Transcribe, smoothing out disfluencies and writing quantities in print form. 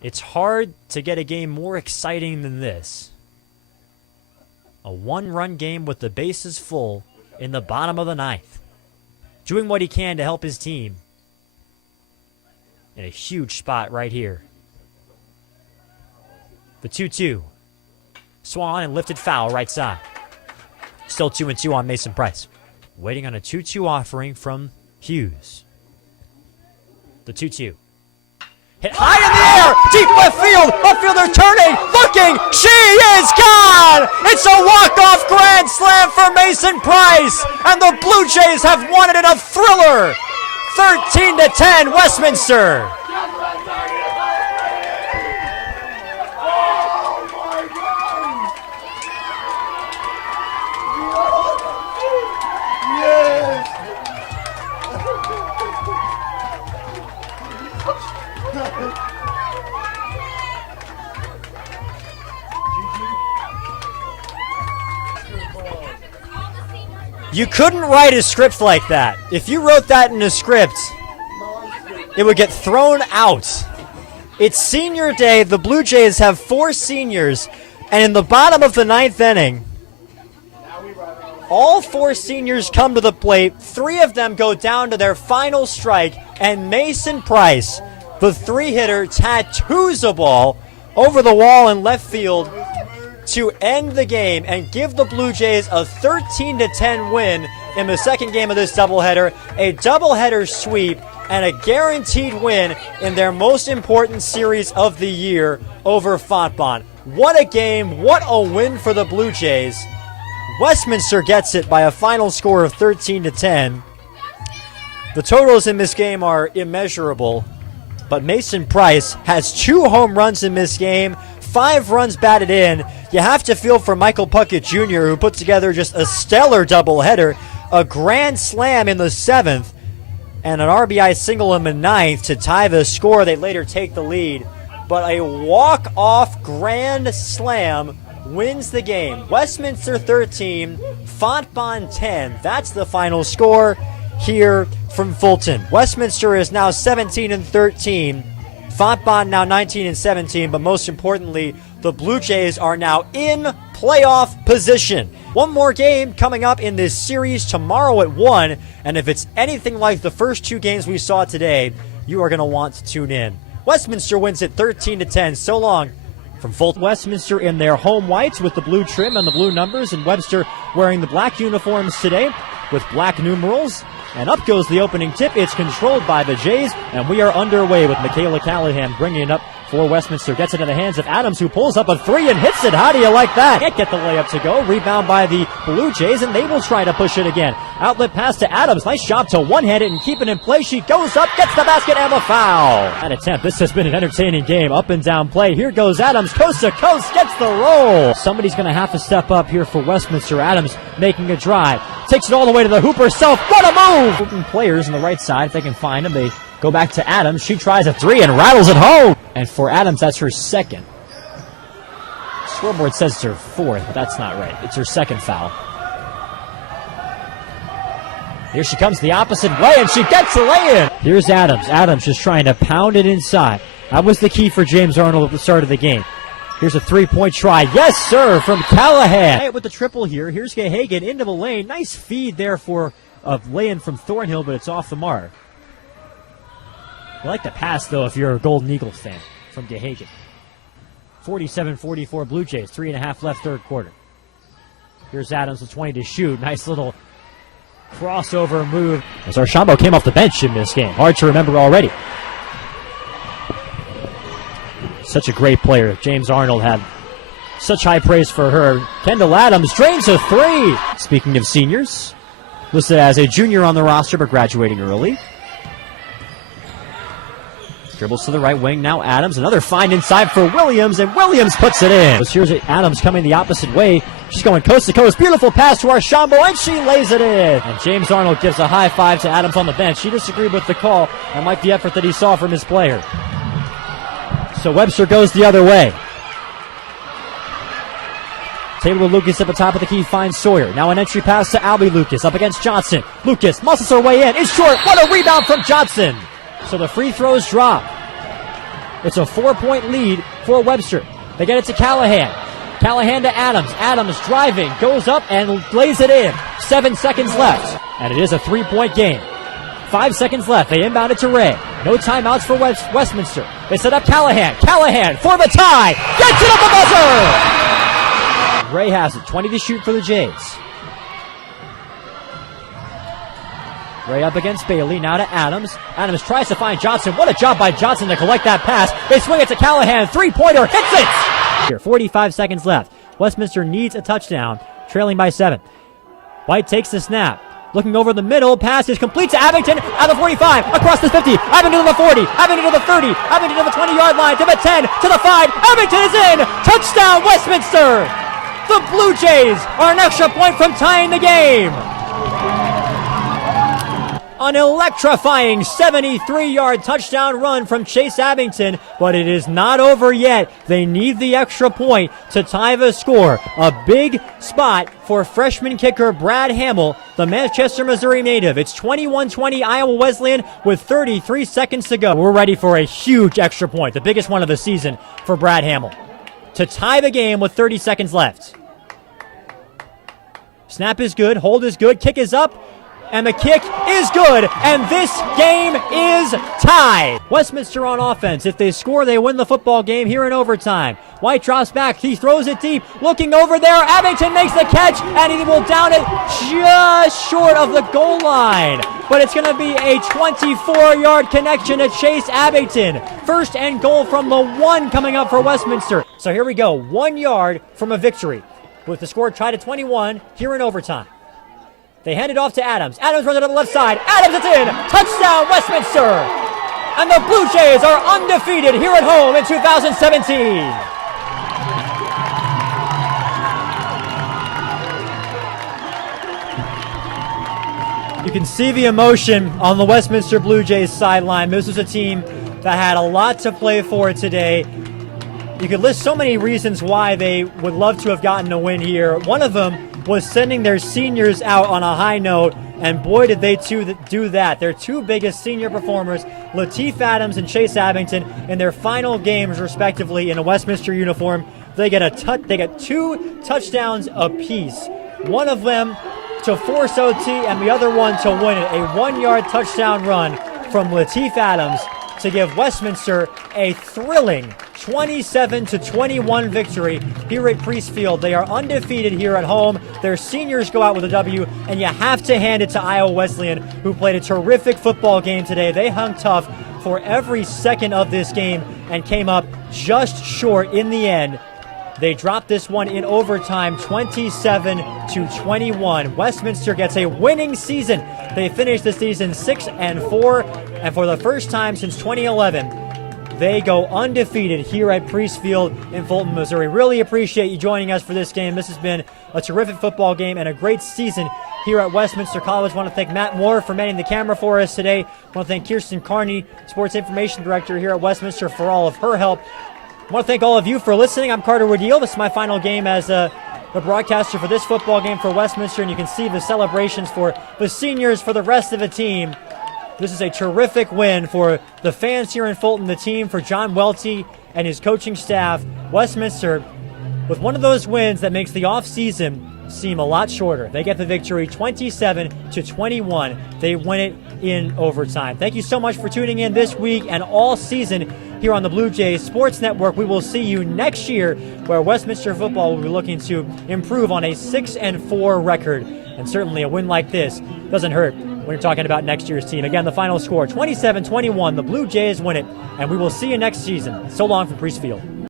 It's hard to get a game more exciting than this. A one-run game with the bases full in the bottom of the ninth. Doing what he can to help his team. In a huge spot right here. The 2-2. Swung on and lifted foul right side. Still 2-2 on Mason Price. Waiting on a 2-2 offering from Hughes. The 2-2. Hit high in the air, deep left field. Left fielder turning, looking. She is gone. It's a walk-off grand slam for Mason Price, and the Blue Jays have won it in a thriller. 13-10, Westminster. You couldn't write a script like that. If you wrote that in a script, it would get thrown out. It's senior day. The Blue Jays have 4 seniors, and in the bottom of the ninth inning, all 4 seniors come to the plate. 3 of them go down to their final strike, and Mason Price, the 3-hitter, tattoos a ball over the wall in left field to end the game and give the Blue Jays a 13-10 win in the second game of this doubleheader, a doubleheader sweep, and a guaranteed win in their most important series of the year over Fontbonne. What a game, what a win for the Blue Jays. Westminster gets it by a final score of 13-10. The totals in this game are immeasurable, but Mason Price has 2 home runs in this game, 5 runs batted in. You have to feel for Michael Puckett Jr., who put together just a stellar doubleheader, a grand slam in the 7th, and an RBI single in the 9th to tie the score. They later take the lead, but a walk-off grand slam wins the game. Westminster 13, Fontbonne 10. That's the final score here from Fulton. Westminster is now 17-13. Fontbonne now 19-17, but most importantly, the Blue Jays are now in playoff position. One more game coming up in this series tomorrow at 1, and if it's anything like the first 2 games we saw today, you are going to want to tune in. Westminster wins it 13-10. So long from Fulton. Westminster in their home whites with the blue trim and the blue numbers, and Webster wearing the black uniforms today with black numerals. And up goes the opening tip. It's controlled by the Jays, and we are underway with Michaela Callahan bringing it up for Westminster. Gets it in the hands of Adams, who pulls up a 3 and hits it. How do you like that? Can't get the layup to go. Rebound by the Blue Jays, and they will try to push it again. Outlet pass to Adams. Nice job to one-hand it and keep it in play. She goes up, gets the basket, and the foul. That attempt. This has been an entertaining game. Up and down play. Here goes Adams, coast to coast, gets the roll. Somebody's going to have to step up here for Westminster. Adams making a drive. Takes it all the way to the hoop herself. What a move! Open players on the right side, if they can find him. They go back to Adams. She tries a 3 and rattles it home. And for Adams, that's her second. Scoreboard says it's her 4th, but that's not right. It's her second foul. Here she comes the opposite way, and she gets the lay-in. Here's Adams. Adams just trying to pound it inside. That was the key for James Arnold at the start of the game. Here's a 3-point try. Yes, sir, from Callahan. With the triple here. Here's Gahagan into the lane. Nice feed there for a lay-in from Thornhill, but it's off the mark. You like the pass, though, if you're a Golden Eagles fan from Gahagan. 47-44 Blue Jays. 3.5 left third quarter. Here's Adams with 20 to shoot. Nice little crossover move as Archambault came off the bench in this game. Hard to remember already. Such a great player. James Arnold had such high praise for her. Kendall Adams drains a 3. Speaking of seniors, listed as a junior on the roster but graduating early. Dribbles to the right wing. Now Adams. Another find inside for Williams, and Williams puts it in. Here's Adams coming the opposite way. She's going coast to coast. Beautiful pass to Archambault, and she lays it in. And James Arnold gives a high five to Adams on the bench. She disagreed with the call and liked the effort that he saw from his player. So Webster goes the other way. Taylor Lucas at the top of the key finds Sawyer. Now an entry pass to Albie Lucas up against Johnson. Lucas muscles her way in. It's short. What a rebound from Johnson. So the free throws drop. It's a 4-point lead for Webster. They get it to Callahan. Callahan to Adams. Adams driving, goes up and lays it in. 7 seconds left. And it is a 3-point game. 5 seconds left. They inbound it to Ray. No timeouts for Westminster. They set up Callahan. Callahan for the tie. Gets it at the buzzer! Ray has it. 20 to shoot for the Jays. Ray up against Bailey. Now to Adams. Adams tries to find Johnson. What a job by Johnson to collect that pass. They swing it to Callahan. 3-pointer. Hits it! Here, 45 seconds left. Westminster needs a touchdown. Trailing by 7. White takes the snap. Looking over the middle, pass is complete to Abington at the 45, across the 50, Abington to the 40, Abington to the 30, Abington to the 20-yard line, to the 10, to the 5, Abington is in! Touchdown, Westminster! The Blue Jays are an extra point from tying the game! An electrifying 73-yard touchdown run from Chase Abington, but it is not over yet. They need the extra point to tie the score. A big spot for freshman kicker Brad Hamill, the Manchester, Missouri native. It's 21-20 Iowa Wesleyan with 33 seconds to go. We're ready for a huge extra point, the biggest one of the season for Brad Hamill, to tie the game with 30 seconds left. Snap is good, hold is good, kick is up. And the kick is good, and this game is tied. Westminster on offense. If they score, they win the football game here in overtime. White drops back. He throws it deep. Looking over there. Abington makes the catch, and he will down it just short of the goal line. But it's going to be a 24-yard connection to Chase Abington. First and goal from the 1 coming up for Westminster. So here we go. 1 yard from a victory. With the score tied at 21 here in overtime. They hand it off to Adams. Adams runs it on the left side. Adams, it's in. Touchdown, Westminster. And the Blue Jays are undefeated here at home in 2017. You can see the emotion on the Westminster Blue Jays sideline. This was a team that had a lot to play for today. You could list so many reasons why they would love to have gotten a win here. One of them was sending their seniors out on a high note, and boy did they do that. Their 2 biggest senior performers, Lateef Adams and Chase Abington, in their final games respectively in a Westminster uniform, they get 2 touchdowns apiece. One of them to force OT and the other one to win it. A 1-yard touchdown run from Lateef Adams to give Westminster a thrilling 27-21 victory here at Priestfield. They are undefeated here at home. Their seniors go out with a W, and you have to hand it to Iowa Wesleyan, who played a terrific football game today. They hung tough for every second of this game and came up just short in the end. They dropped this one in overtime, 27-21. Westminster gets a winning season. They finished the season 6-4, and for the first time since 2011, they go undefeated here at Priestfield in Fulton, Missouri. Really appreciate you joining us for this game. This has been a terrific football game and a great season here at Westminster College. I want to thank Matt Moore for manning the camera for us today. I want to thank Kirsten Carney, Sports Information Director here at Westminster, for all of her help. I want to thank all of you for listening. I'm Carter Woodiel. This is my final game as the broadcaster for this football game for Westminster, and you can see the celebrations for the seniors, for the rest of the team. This is a terrific win for the fans here in Fulton, the team, for John Welty and his coaching staff. Westminster, with one of those wins that makes the offseason seem a lot shorter. They get the victory 27-21. They win it in overtime. Thank you so much for tuning in this week and all season here on the Blue Jays Sports Network. We will see you next year, where Westminster football will be looking to improve on a 6-4 record. And certainly a win like this doesn't hurt when you're talking about next year's team. Again, the final score, 27-21. The Blue Jays win it, and we will see you next season. So long from Priestfield.